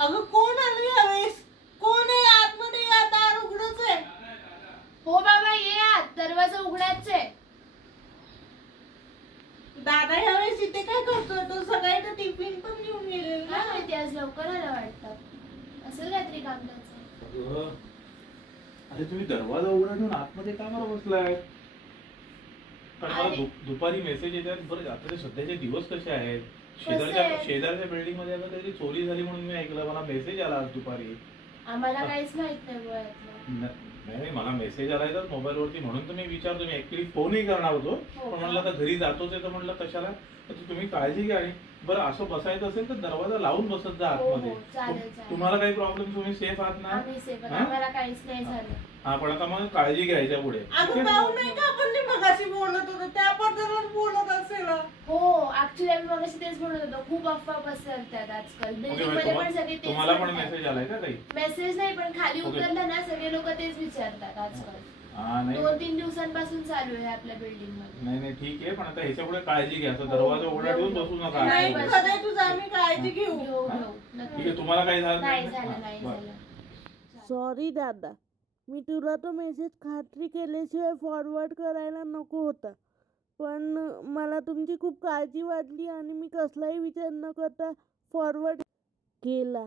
अगं कोण आलं यावेळेस? कोण आहे आतमध्ये? या दार उघडच आहे. हो बाबा ये आत, दरवाजा उघडाच आहे. दादा यावेळेस इथे काय करतोय? तो सकाळी तर टिफिन पण घेऊन गेलेला काय ना. माहिती आज लवकर आला वाटतं. असेल काहीतरी काम त्याचं. अरे तुम्ही दरवाजा उघडा ठेवून आतमध्ये का बरं बसलाय? कारण मला दुपारी मेसेज येतात. बरं आता ते सध्याचे दिवस कसे आहेत? शेजारच्या बिल्डिंग मध्ये आता काहीतरी चोरी झाली म्हणून मी ऐकलं. मला मेसेज आला दुपारी. आम्हाला काहीच माहित नाही गोव्यातलं. नाही मला मेसेज आलाय तर मोबाईल वरती, म्हणून तर मी विचारतो. मी ऍक्च्युली फोनही करणार होतो, पण म्हणलं आता घरी जातोच आहे तर म्हणलं कशाला. तुम्ही काळजी घ्या. आणि बरं असं बसायचं असेल तर दरवाजा लावून बसत जा आतमध्ये. तुम्हाला काही प्रॉब्लेम? तुम्ही सेफ आहात ना? आम्ही सेफ आहोत, आम्हाला काहीच नाही झालं. हा पण आता मग काळजी घ्यायच्या पुढे. अगं पाहू नाही का आपण ते मगाशी बोलत होतो त्याबद्दलच बोलत असेल. हो ऍक्च्युली आम्ही मगाशी तेच बोलत होतो. खूप अफवा पसरतात आजकाल बिल्डिंग मध्ये पण सगळे तेच. तुम्हाला पण मेसेज आलाय का काही? मेसेज नाही पण खाली उतरलं ना सगळे लोक तेच विचारतात आजकाल. 2-3 दिवसांपासून चालू आहे आपल्या बिल्डिंग मध्ये. नाही ठीक आहे, पण आता ह्याच्या पुढे काळजी घ्या. दरवाजा उघडा ठेवून बसू नका. नाही खरंय तुझं, आम्ही काळजी घेऊ. ठीक आहे. तुम्हाला काही झालं नाही झालं. सॉरी दादा, मी तुला तो मेसेज खात्री केल्याशिवाय फॉरवर्ड करायला नको होता, पण मला तुमची खूप काळजी वाटली आणि मी कसलाही विचार न करता फॉरवर्ड केला.